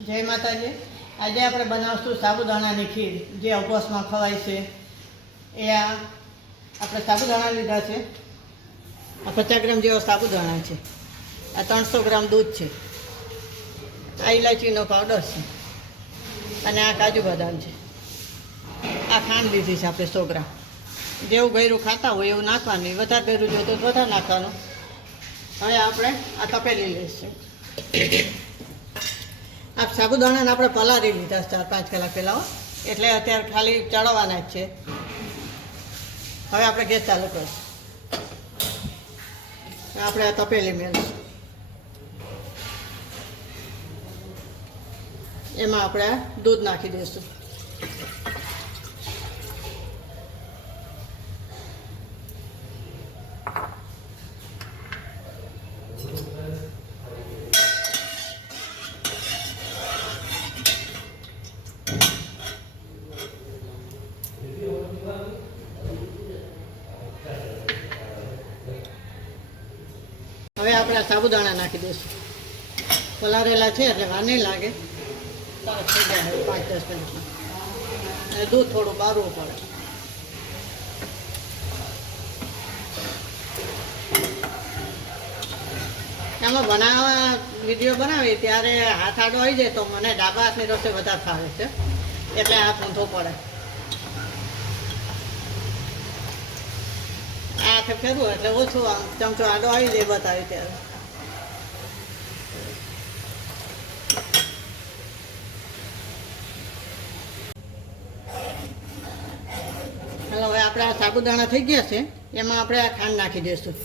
જય માતાજી। આજે આપણે બનાવશું સાબુદાણાની ખીર, જે ઉપવાસમાં ખવાય છે। એ આપણે સાબુદાણા લીધા છે। આ 50 ગ્રામ જેવા સાબુદાણા છે। આ 300 ગ્રામ દૂધ છે। આ ઇલાયચીનો પાવડર છે અને આ કાજુ બદામ છે। આ ખાંડ લીધી છે આપણે 100 ગ્રામ। જેવું ગળ્યું ખાતા હોય એવું નાખવાનું, વધારે ગળ્યું જોઈએ તો વધારે નાખવાનું। હવે આપણે આ તપેલી લઈશું। આ સાબુદાણાને આપણે પલાળી લીધા 4-5 કલાક પહેલાં, એટલે અત્યારે ખાલી ચડવાના જ છે। હવે આપણે ગેસ ચાલુ કરીશું। આપણે આ તપેલી મેળવીશું, એમાં આપણે દૂધ નાખી દઈશું। હવે આપણે સાબુદાણા નાખી દઈશું। પલાળેલા છે એટલે વાર નહીં લાગે, તરત થઈ જાય 5-10 મિનિટમાં। અને દૂધ થોડું બારવું પડે। એમાં વિડીયો બનાવી ત્યારે હાથ આડો આવી જાય તો મને ડાબા હાથની રસોઈ વધારે ફાવે છે, એટલે હાથ ઊંધો પડે। હાથે ફેરવું એટલે ઓછું આમ ચમચો આડો આવી જાય બતાવી ત્યારે। ચાલો હવે આપણે આ સાબુદાણા થઈ ગયા છે, એમાં આપણે આ ખાંડ નાખી દઈશું।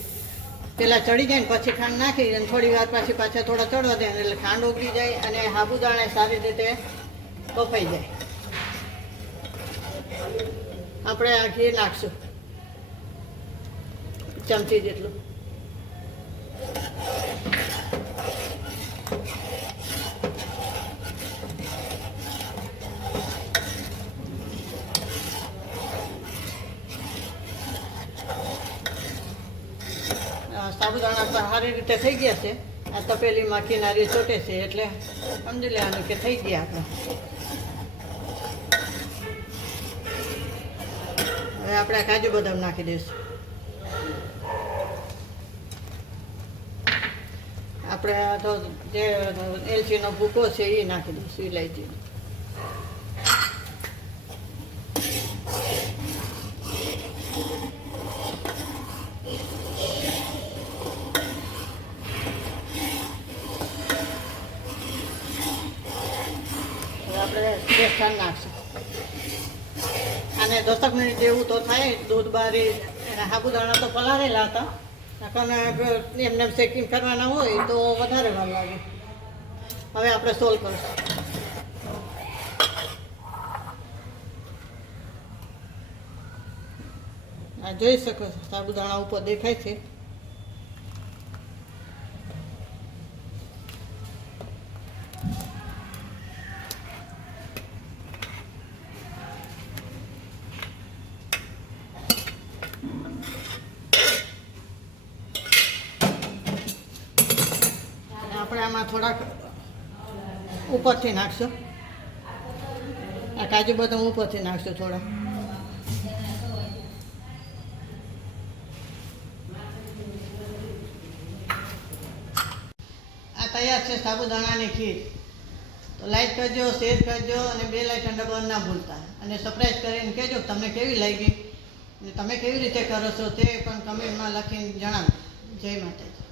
પહેલાં ચડી જાય ને પછી ખાંડ નાખી અને થોડી વાર પાછા થોડા ચડવા દે, એટલે ખાંડ ઉગી જાય અને સાબુદાણા સારી રીતે બફાઈ જાય। આપણે આ ઘી નાખશું ચમચી જેટલું। સાબુદાણા સારી રીતે થઈ ગયા છે। આ તપેલીમાં કિનારી ચોટે છે એટલે સમજી લેવાનું કે થઈ ગયા આપણે। હવે આપણે કાજુ બદામ નાખી દઈશું। આપણે તો જે એલચીનો ભૂકો છે એ નાખી દઈશું, ઇલાયચીનો। આપણે બેસન નાખશું અને 10 મિનિટ જેવું તો થાય દૂધ બારી। અને સાબુદાણા તો પલાળેલા હતા, એમને શેકિંગ કરવાના હોય તો વધારે વાર લાગે। હવે આપણે સોલ્વ કરીશું। આ જોઈ શકો છો સાબુદાણા ઉપર દેખાય છે। આપણે આમાં થોડાક ઉપરથી નાખશું। આ કાજુ બદામ ઉપરથી નાખશું થોડા। આ તૈયાર છે સાબુદાણાની ખીર। તો લાઈક કરજો, શેર કરજો અને બેલ આઇકન દબાવવાનું ના ભૂલતા। અને સબસ્ક્રાઈબ કરીને કહેજો તમને કેવી લાગી અને તમે કેવી રીતે કરો છો તે પણ કમેન્ટમાં લખીને જણાવો। જય માતાજી।